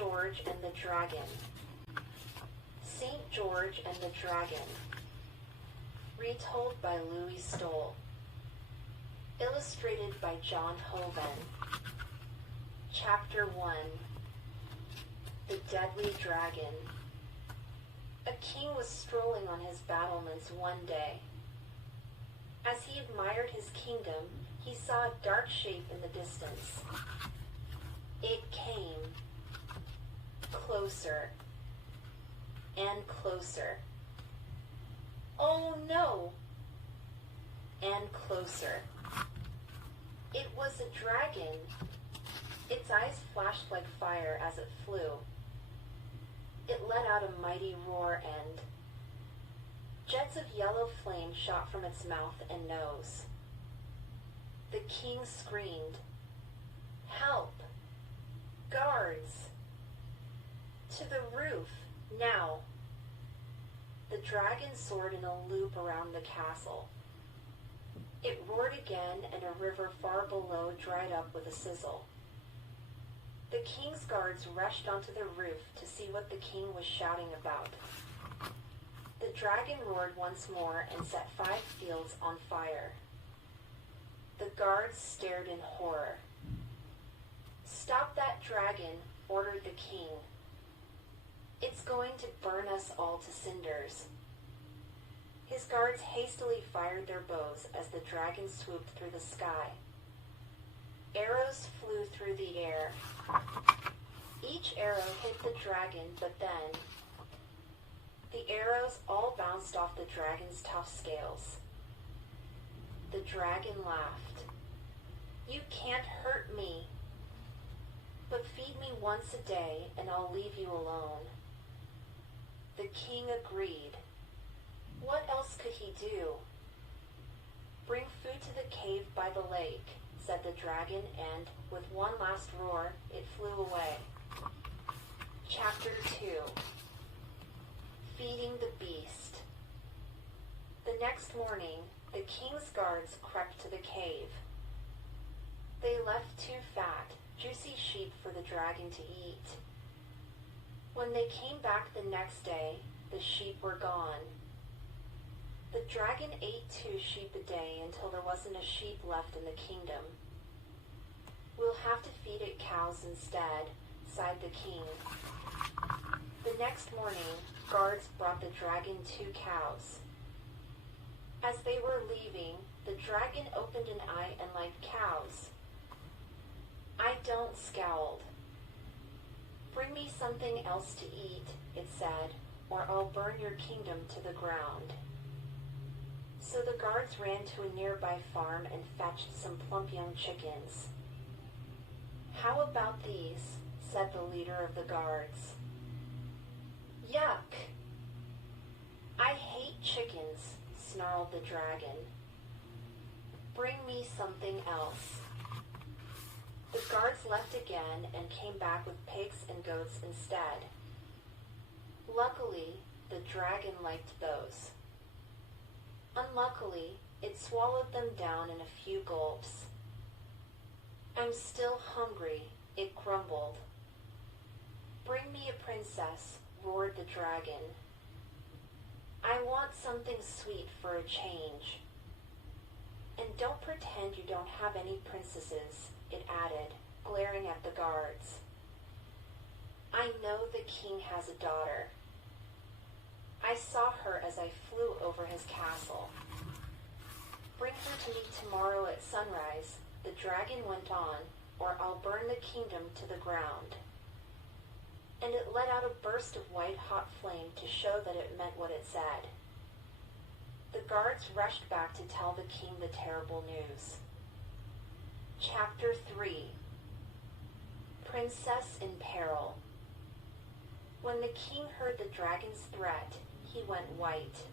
George and the Dragon. St. George and the Dragon. Retold by Louis Stoll. Illustrated by John Hoven. Chapter 1. The Deadly Dragon. A king was strolling on his battlements one day. As he admired his kingdom, he saw a dark shape in the distance. It came closer and closer. Oh no! And closer. It was a dragon. Its eyes flashed like fire as it flew. It let out a mighty roar and jets of yellow flame shot from its mouth and nose. The king screamed, "Help! Guards! To the roof, now!" The dragon soared in a loop around the castle. It roared again, and a river far below dried up with a sizzle. The king's guards rushed onto the roof to see what the king was shouting about. The dragon roared once more and set 5 fields on fire. The guards stared in horror. "Stop that dragon," ordered the king. "It's going to burn us all to cinders." His guards hastily fired their bows as the dragon swooped through the sky. Arrows flew through the air. Each arrow hit the dragon, but then the arrows all bounced off the dragon's tough scales. The dragon laughed. "You can't hurt me, but feed me once a day and I'll leave you alone." The king agreed. What else could he do? "Bring food to the cave by the lake," said the dragon, and with one last roar, it flew away. Chapter 2. Feeding the Beast. The next morning, the king's guards crept to the cave. They left 2 fat, juicy sheep for the dragon to eat. When they came back the next day, the sheep were gone. The dragon ate 2 sheep a day until there wasn't a sheep left in the kingdom. "We'll have to feed it cows instead," sighed the king. The next morning, guards brought the dragon 2 cows. As they were leaving, the dragon opened an eye and liked cows. "I don't," scowled. "Bring me something else to eat," it said, "or I'll burn your kingdom to the ground." So the guards ran to a nearby farm and fetched some plump young chickens. "How about these?" said the leader of the guards. "Yuck! I hate chickens," snarled the dragon. "Bring me something else." The guards left again and came back with pigs and goats instead. Luckily, the dragon liked those. Unluckily, it swallowed them down in a few gulps. "I'm still hungry," it grumbled. "Bring me a princess," roared the dragon. "I want something sweet for a change." "And don't pretend you don't have any princesses," it added, glaring at the guards. "I know the king has a daughter. I saw her as I flew over his castle. Bring her to me tomorrow at sunrise," the dragon went on, "or I'll burn the kingdom to the ground." And it let out a burst of white-hot flame to show that it meant what it said. The guards rushed back to tell the king the terrible news. Chapter 3. Princess in Peril. When the king heard the dragon's threat, he went white.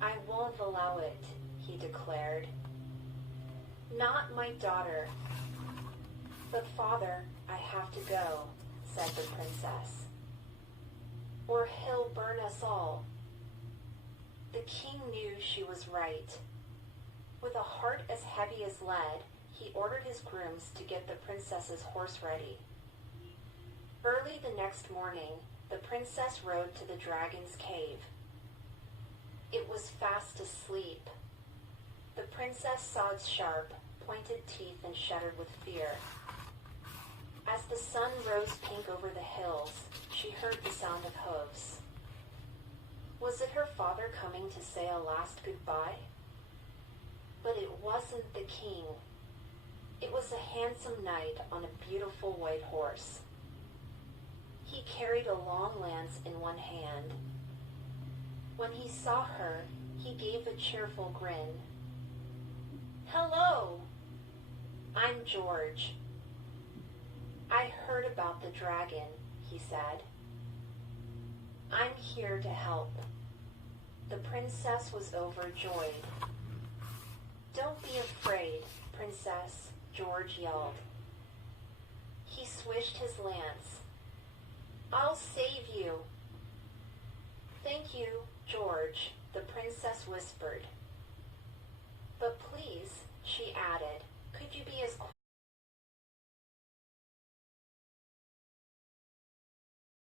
"I won't allow it," he declared. "Not my daughter." "But father, I have to go," said the princess. "Or he'll burn us all." The king knew she was right. With a heart as heavy as lead, he ordered his grooms to get the princess's horse ready. Early the next morning, the princess rode to the dragon's cave. It was fast asleep. The princess saw its sharp, pointed teeth and shuddered with fear. As the sun rose pink over the hills, she heard the sound of hooves. Was it her father coming to say a last goodbye? But it wasn't the king. It was a handsome knight on a beautiful white horse. He carried a long lance in one hand. When he saw her, he gave a cheerful grin. "Hello! I'm George. I heard about the dragon," he said. "I'm here to help." The princess was overjoyed. "Don't be afraid, princess," George yelled. He swished his lance. "I'll save you." "Thank you, George," the princess whispered. "But please," she added, "could you be as